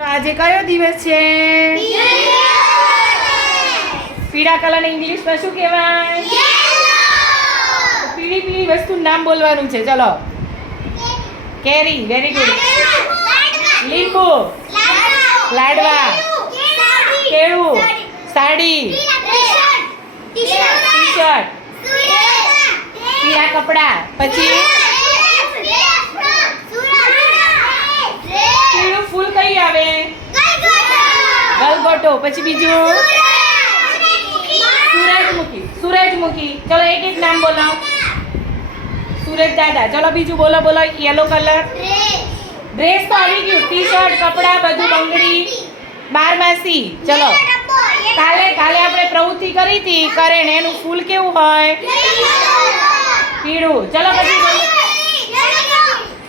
આજે કયો દિવસ છે? પીળા કલર ઇંગ્લિશમાં શું કહેવાય? પીળી પીળી વસ્તુનું નામ બોલવાનું છે. ચલો. કેરી, વેરી ગુડ. લીંબુ, લાડવા, કેળું, સાડી, ટી-શર્ટ, પીળા કપડા, પછી પીળું ફૂલ કઈ આવે? ગલગોટો. પછી બીજું સૂરજમુખી. સૂરજમુખી. ચલો એક એક નામ બોલો. સૂરજ દાદા. ચલો બીજું બોલો બોલો. Yellow colour. ડ્રેસ તો આવી ગયું. ટી-શર્ટ, કપડા, બધું, બંગડી, બારમાસી. ચલો કાલે આપણે પ્રવૃત્તિ કરી હતી કરે ને એનું ફૂલ કેવું હોય? પીળું. ચલો પછી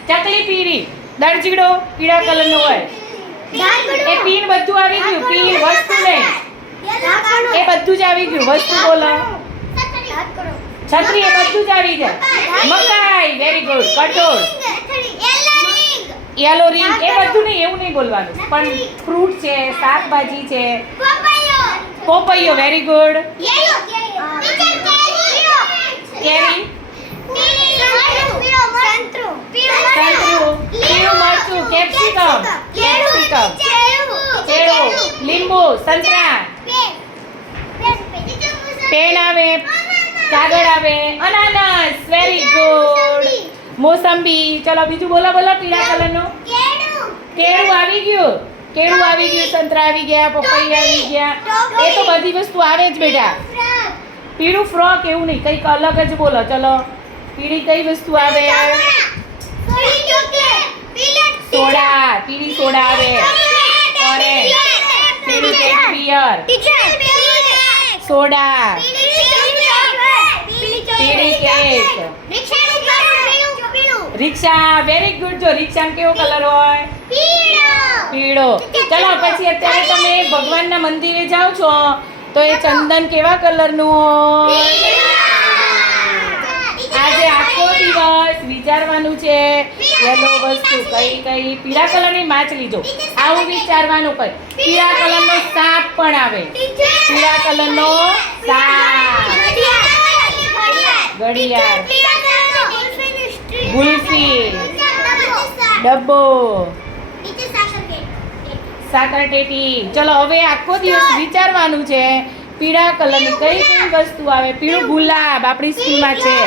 ચકલી પીળી. દરજીડો પીળા કલરનો હોય. એ પીન બધું આવી ગયું. પીન વસ્તુ નહીં, એ બધું જ આવી ગયું. વસ્તુ બોલો. છત્રી, એ બધું જ આવી જાય. મકાઈ, વેરી ગુડ. કઠોળ, યેલો રિંગ, એ બધું નહીં, એવું નહીં બોલવાનું. પણ ફ્રૂટ છે, શાકભાજી છે. પોપૈયો, વેરી ગુડ. કેરી, સંતરું, પીળું મરચું, કેપ્સિકમ, કેળું, લીંબુ, સંતરા, પેન આવે, કાગળ આવે, અનાનસ, વેરી ગુડ. મોસંબી. ચલો બીજું બોલો બોલો. પીળા કલરનું કેળું આવી ગયું. કેળું આવી ગયું. સંતરા આવી ગયા. પપૈયા આવી ગયા. એ તો બધી વસ્તુ આવે જ બેટા. પીળું ફ્રોક એવું નહીં, કંઈક અલગ જ બોલો. ચલો પીળી કઈ વસ્તુ આવે? સોડા. પીળી સોડા આવે. ઓરેન્જ. પીળું કેમ્પિયર. સોડા. પીળી કેક. રિક્ષા, વેરી ગુડ. જો રિક્ષામાં કેવો કલર હોય? પીળો. ચલો પછી અત્યારે તમે ભગવાનના મંદિરે જાઓ છો તો એ ચંદન કેવા કલરનું હોય? આજે આખો દિવસ વિચારવાનું છે યેલો વસ્તુ કઈ કઈ. પીળા કલરની માછલી. જો આવું વિચારવાનું કઈ. પીળા કલરનો સાપ પણ આવે. પીળા કલરનો સાપ. ઘડિયાળ, ગુલ્ફી, ડબ્બો, સાકર ટેટી. ચલો હવે આખો દિવસ વિચારવાનું છે પીળા કલરની કઈ કઈ વસ્તુ આવે. પીળું ગુલાબ આપણી સ્કૂલમાં છે.